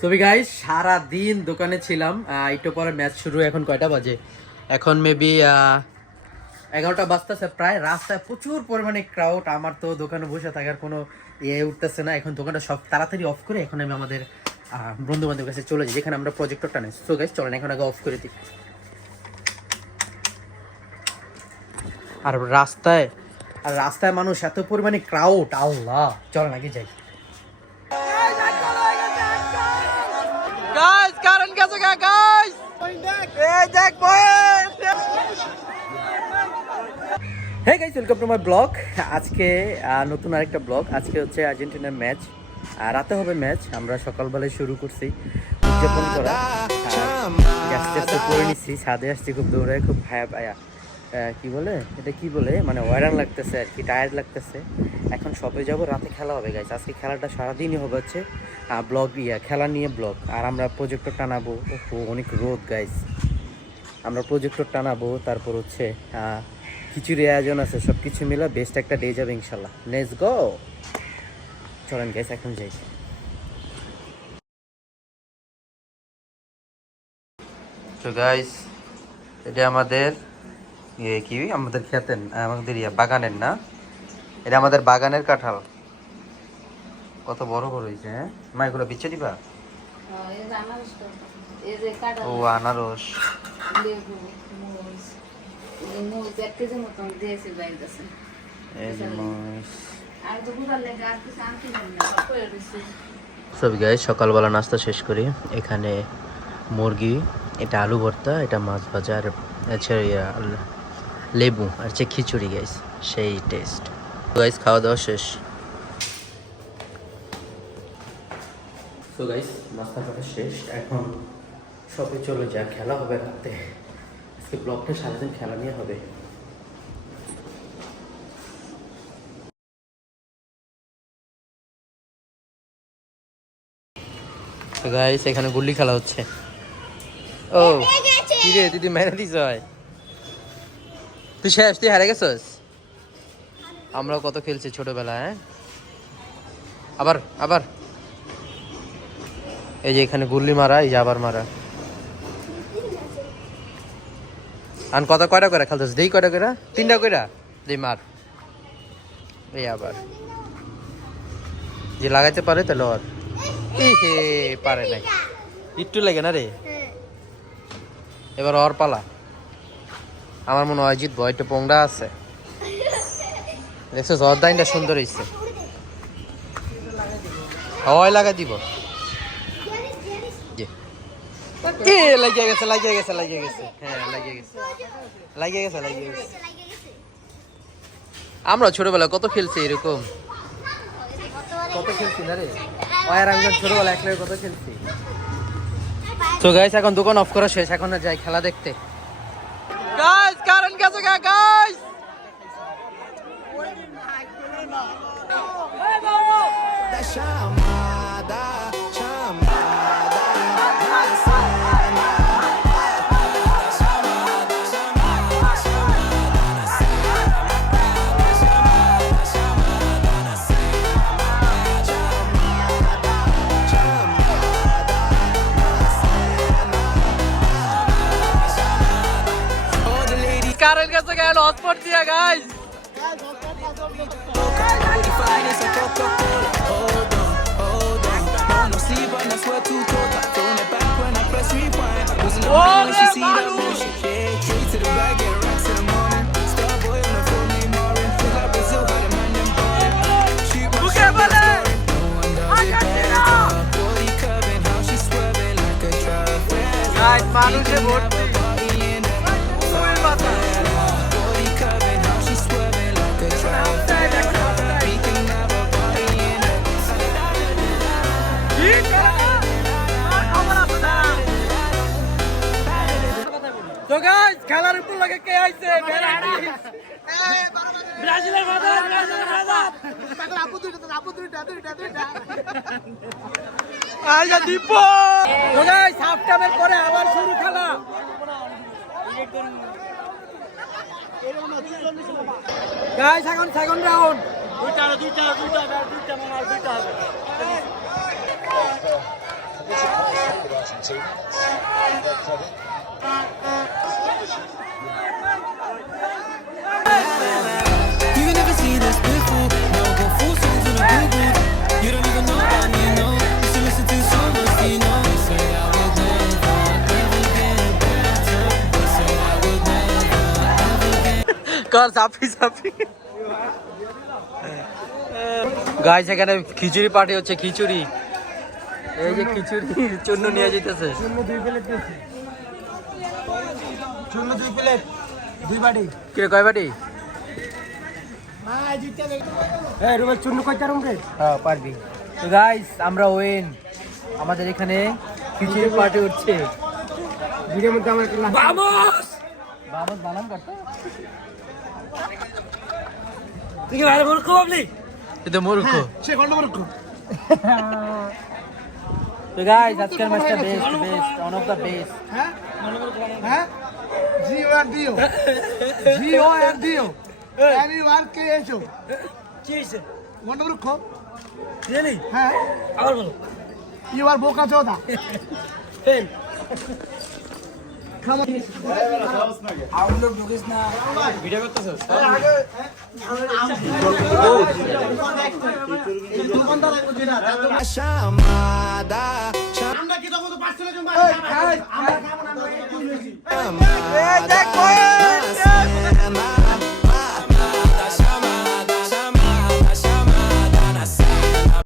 So guys সারা দিন দোকানে ছিলাম, একটু পরে ম্যাচ শুরু। এখন কয়টা বাজে? এখন মেবি 11টা বাজতেছে প্রায়। রাস্তায় প্রচুর পরিমাণে ক্রাউড। আমার তো দোকানে বসে থাকার কোনো উঠতেছে না। এখন দোকানটা সব তাড়াতাড়ি অফ করে এখন আমি আমাদের বন্ধু বান্ধবের কাছে চলে যাই, যেখানে আমরা প্রজেক্টরটা নেই। সো গাইস চলেন এখন আগে অফ করে দিই। আর রাস্তায় মানুষ এত পরিমাণে ক্রাউড, আল্লাহ! চলেন আগে যাই। গাইস কারণ গেছে গাইস, এই দেখ point. Hey guys, welcome to my vlog. আজকে নতুন আরেকটা ব্লগ। আজকে হচ্ছে আর্জেন্টিনার ম্যাচ, রাতে হবে ম্যাচ। আমরা সকালবেলায় শুরু করছি উদযাপন করা। আস্তে আস্তে করে নিচ্ছি, ছাদে আসছি খুব দৌড়ায়, খুব ভায়া কি বলে এটা, কি বলে মানে ওয়ারান লাগতেছে আর কি, টায়ার্ড লাগতেছে। এখন শপে যাব, রাতে খেলা হবে গাইস। আজকে খেলাটা সারাদিনই হবে হচ্ছে ব্লগ খেলা নিয়ে ব্লগ। আর আমরা প্রজেক্টর টানাবো। ওহো অনেক রোদ গাইস। আমরা প্রজেক্টর টানাবো, তারপর হচ্ছে খিচুড়ি আয়োজন আছে। সব কিছু মিলে বেস্ট একটা ডে যাবে ইনশাল্লাহ। লেটস গো, চলেন গাইস এখন যাই। তো গাইস এটা আমাদের কি আমাদের খেতেন, আমাদের বাগানের না, এটা আমাদের বাগানের কাঁঠাল। কত বড় বড় হয়েছে। হ্যাঁ মা, এগুলো বিচ্ছে দিবা? ও আনারস। সব গাইস সকালবেলা নাস্তা শেষ করি। এখানে মুরগি, এটা আলু ভর্তা, এটা মাছ ভাজা, আর লেবু আর খিচুড়ি গাইস, সেই টেস্ট। গাইস খাওয়া দাওয়া শেষ। তো গাইস নাস্তা করা শেষ, এখন শপে চলে যা, খেলা হবে রাতে। আজকে ব্লগটা সারাদিন খেলা নিয়ে হবে। তো গাইস এখানে গুল্লি খেলা হচ্ছে। ও কি রে দিদি, মেরে দিস হয়? তুই শেষ, তুই হারে গেছিস। আমরাও কত খেলছি ছোটবেলায়। হ্যাঁ আবার আবার এই যে এখানে গুল্লি মারা, এই যে আবার মারা। আর কয়টা করে খেলতেছ? দেই কয়টা করে? 3টা করে দেই, মার। এই আবার যে লাগাইতে পারে তাহলে ওর হে পারে নাই, একটু লাগে না রে। এবার ওর পালা। আমার মনে হয় জিতবো, একটু পোংড়া আছে। দেখছো ওর দাইনটা সুন্দর হয়েছে। হয় লাগা দিব। লাগিয়ে গেছে লাগিয়ে গেছে লাগিয়ে গেছে, হ্যাঁ লাগিয়ে গেছে লাগিয়ে গেছে লাগিয়ে গেছে। আমরা ছোটবেলা কত খেলছি এরকম, কত খেলছি না রে। ছোটবেলা একলাগে কত খেলছি। তো গাইস এখন দোকান অফ করা শেষ, এখন যাই খেলা দেখতে। গাইস কারণ গেছে গাইস। কারণ গেছে গেল হটস্পট দিয়া গাইস। মানুষে ভর্তি। তো গাইস খেলার উপর লাগে কে আইছে? ব্রাজিলের মাথা, ব্রাজিলের মাথা। আইয়া দীপ। তো গাইস হাফ টাইমের পরে আবার শুরু খেলা। গাইস এখন সেকেন্ড রাউন্ড। দুইটা মামার দুইটা হবে। You never seen this before. No go full songs on a Google. You don't even know about me, no. Used to listen to so much, you know. They say I would never, ever get better. They say I would never, ever get. কর সাপি সাপি guys এখানে খিচুড়ি party হচ্ছে খিচুড়ি এই যে খিচুড়ি চূর্ণ নিয়ে যেতেছে চূর্ণ 2 plate 2 বাটি কে কয় বাটি এই রুবেল চূর্ণ কয়টা রুমকে হ্যাঁ পারবি তো গাইস আমরা ওয়েন আমাদের এখানে খিচুড়ি পার্টি হচ্ছে ভিডিওর মধ্যে আমার একটা বামস বামস বানাম করতে তুই কি ভালো মূর্খ ভাবলি তুই তো মূর্খ সে কোন মূর্খ তো গাইস আজকের ম্যাচটা best one of the best হ্যাঁ হ্যাঁ জিও আর দিও এনি ওয়ান কে এসো কি হইছে কোন মূর্খ রিয়েলি হ্যাঁ আবার বলো ইউ আর বোকা চোদা ফেল ভিডিও করতেছস আমরা কি তখন তো পারছিলাম আমরা খাবো না আমরা